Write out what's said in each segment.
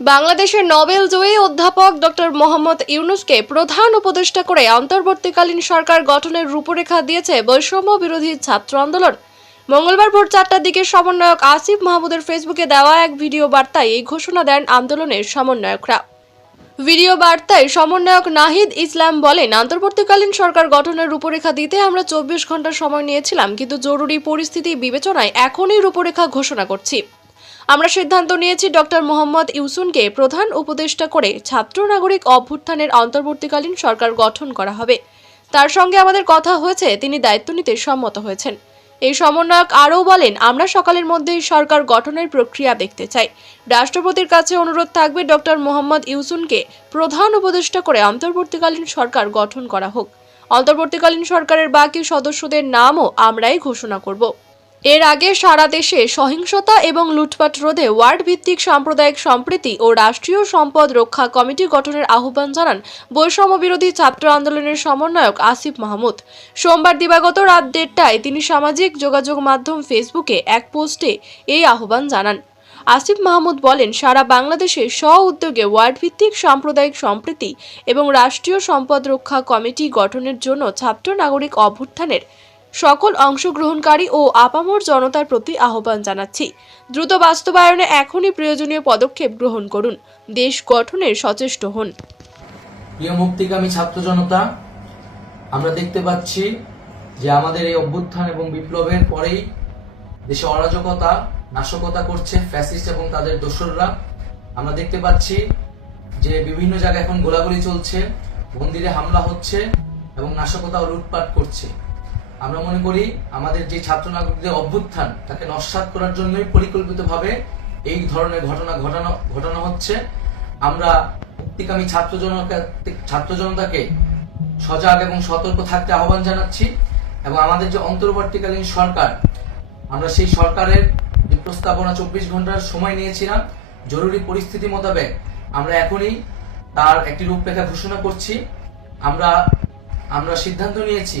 বাংলাদেশের নোবেল জয়ী অধ্যাপক ডক্টর মোহাম্মদ ইউনুসকে প্রধান উপদেষ্টা করে অন্তর্বর্তীকালীন সরকার গঠনের রূপরেখা দিয়েছে বৈষম্য বিরোধী ছাত্র আন্দোলন। মঙ্গলবার ভোর চারটার দিকে সমন্বয়ক আসিফ মাহমুদের ফেসবুকে দেওয়া এক ভিডিও বার্তায় এই ঘোষণা দেন আন্দোলনের সমন্বয়করা। ভিডিও বার্তায় সমন্বয়ক নাহিদ ইসলাম বলেন অন্তর্বর্তীকালীন সরকার গঠনের রূপরেখা দিতে আমরা চব্বিশ ঘণ্টা সময় নিয়েছিলাম, কিন্তু জরুরি পরিস্থিতি বিবেচনায় এখনই রূপরেখা ঘোষণা করছি। আমরা সিদ্ধান্ত নিয়েছি ডক্টর মোহাম্মদ ইউসুনকে প্রধান উপদেষ্টা করে ছাত্র নাগরিক অভ্যুত্থানের অন্তর্বর্তীকালীন সরকার গঠন করা হবে। তার সঙ্গে আমাদের কথা হয়েছে, তিনি দায়িত্ব নিতে সম্মত হয়েছেন। এই সমন্বয়ক আরও বলেন, আমরা সকালের মধ্যেই সরকার গঠনের প্রক্রিয়া দেখতে চাই। রাষ্ট্রপতির কাছে অনুরোধ থাকবে ডক্টর মোহাম্মদ ইউসুনকে প্রধান উপদেষ্টা করে অন্তর্বর্তীকালীন সরকার গঠন করা হোক। অন্তর্বর্তীকালীন সরকারের বাকি সদস্যদের নামও আমরাই ঘোষণা করব। এর আগে সারা দেশে সহিংসতা এবং লুটপাট রোধে ওয়ার্ড ভিত্তিক সাম্প্রদায়িক সম্প্রীতি ও রাষ্ট্রীয় সম্পদ রক্ষা কমিটি গঠনের আহ্বান জানান বৈষম্য বিরোধী ছাত্র আন্দোলনের সমন্বয়ক আসিফ মাহমুদ। সোমবার দিবাগত রাত দেড়টায় তিনি সামাজিক যোগাযোগ মাধ্যম ফেসবুকে এক পোস্টে এই আহ্বান জানান। আসিফ মাহমুদ বলেন, সারা বাংলাদেশে স্ব উদ্যোগে ওয়ার্ড ভিত্তিক সাম্প্রদায়িক সম্প্রীতি এবং রাষ্ট্রীয় সম্পদ রক্ষা কমিটি গঠনের জন্য ছাত্র নাগরিক অভ্যুত্থানের সকল অংশগ্রহণকারী ও আপামর জনতার প্রতি আহ্বান জানাচ্ছি। দ্রুত বাস্তবায়নে এখনই প্রয়োজনীয় পদক্ষেপ গ্রহণ করুন। দেশ গঠনের সচেষ্ট হন। প্রিয় মুক্তিকামী ছাত্র জনতা, আমরা দেখতে পাচ্ছি যে আমাদের এই অভ্যুত্থান এবং বিপ্লবের পরেই দেশে অরাজকতা, নাশকতা করছে ফ্যাসিস্ট এবং তাদের দোসররা। আমরা দেখতে পাচ্ছি যে বিভিন্ন জায়গায় এখন গোলাগুলি চলছে, মন্দিরে হামলা হচ্ছে এবং নাশকতা ও লুটপাট করছে। আমরা মনে করি আমাদের যে ছাত্র নাগরিকদের অভ্যুত্থান, তাকে নস্বাত করার জন্যই পরিকল্পিতভাবে এই ধরনের ঘটনা ঘটানো ঘটানো হচ্ছে। আমরা মুক্তিকামী ছাত্র জনতা ছাত্র জনতাকে সজাগ এবং সতর্ক থাকতে আহ্বান জানাচ্ছি এবং আমাদের যে অন্তর্বর্তীকালীন সরকার, আমরা সেই সরকারের যে প্রস্তাবনা চব্বিশ ঘণ্টার সময় নিয়েছিলাম, জরুরি পরিস্থিতি মোতাবেক আমরা এখনই তার একটি রূপরেখা ঘোষণা করছি। আমরা আমরা সিদ্ধান্ত নিয়েছি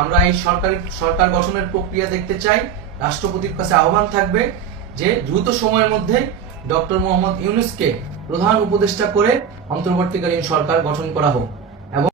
আমরা এই সরকারি, সরকার গঠনের প্রক্রিয়া দেখতে চাই। রাষ্ট্রপতির কাছে আহ্বান থাকবে যে দ্রুত সময়ের মধ্যে ডক্টর মোহাম্মদ ইউনুসকে প্রধান উপদেষ্টা করে অন্তর্বর্তীকালীন সরকার গঠন করা হোক।